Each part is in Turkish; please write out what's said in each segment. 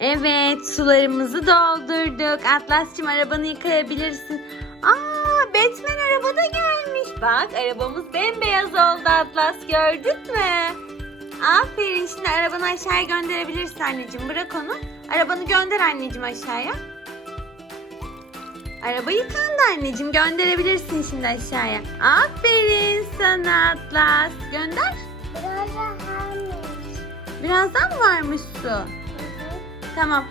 Evet sularımızı doldurduk. Atlas'cığım arabanı yıkayabilirsin. Aa Batman araba da gelmiş. Bak arabamız bembeyaz oldu Atlas gördün mü? Aferin şimdi arabanı aşağıya gönderebilirsin anneciğim. Bırak onu. Arabanı gönder anneciğim aşağıya. Araba yıkandı anneciğim. Gönderebilirsin şimdi aşağıya. Aferin sana Atlas. Gönder. Biraz daha Birazdan mı varmış su? Tamam.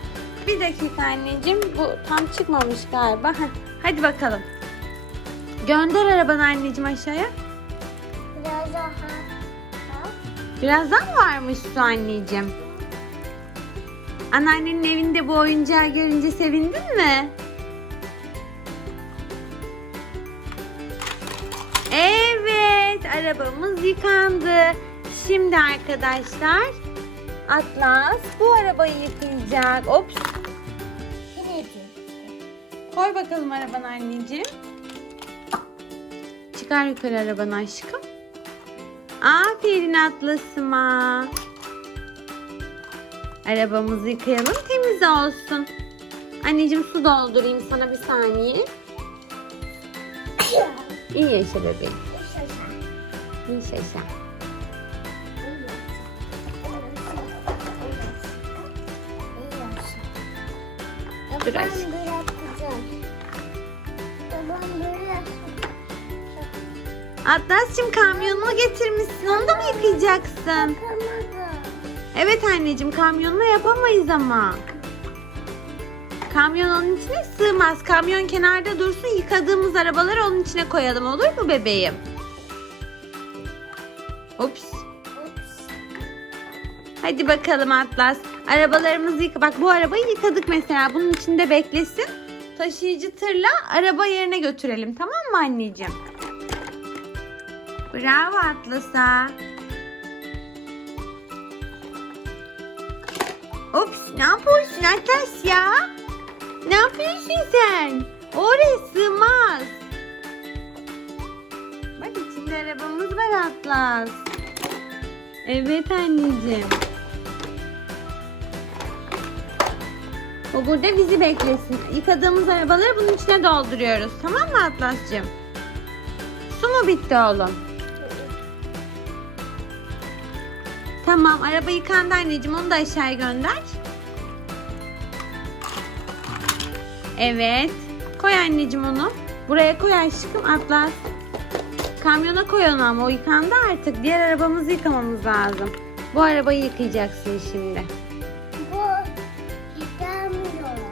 Bir dakika anneciğim. Bu tam çıkmamış galiba. Hadi bakalım. Gönder arabanı anneciğim aşağıya. Biraz daha. Birazdan mı varmış su anneciğim? Anneannenin evinde bu oyuncağı görünce sevindin mi? Evet, arabamız yıkandı. Şimdi arkadaşlar, Atlas bu arabayı yıkayacak. Ops. Koy bakalım arabanı anneciğim. Çıkar yukarı arabanı aşkım. Aferin Atlas'ıma. Arabamızı yıkayalım temiz olsun. Anneciğim su doldurayım sana bir saniye. İyi yaşa bebeğim. İyi yaşa. Dur Ben yapacağım. Atlas'cığım kamyonunu getirmişsin. Onu da mı yıkayacaksın? Evet anneciğim kamyonla yapamayız ama. Kamyon onun içine sığmaz. Kamyon kenarda dursun yıkadığımız arabaları onun içine koyalım olur mu bebeğim? Ups. Hadi bakalım Atlas. Arabalarımızı yıka. Bak bu arabayı yıkadık mesela. Bunun içinde beklesin. Taşıyıcı tırla araba yerine götürelim. Tamam mı anneciğim? Bravo Atlas'a. Ops ne yapıyorsun Atlas ya? Ne yapıyorsun sen? Oraya sığmaz. Bak içinde arabamız var Atlas. Evet anneciğim. O burada bizi beklesin. Yıkadığımız arabaları bunun içine dolduruyoruz. Tamam mı Atlas'cığım? Su mu bitti oğlum? Tamam araba yıkandı anneciğim onu da aşağıya gönder. Evet. Koy anneciğim onu. Buraya koy aşkım Atlas. Kamyona koy onu ama o yıkandı artık. Diğer arabamızı yıkamamız lazım. Bu arabayı yıkayacaksın şimdi.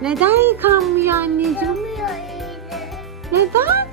Neden yıkanmıyor anneciğim? Neden?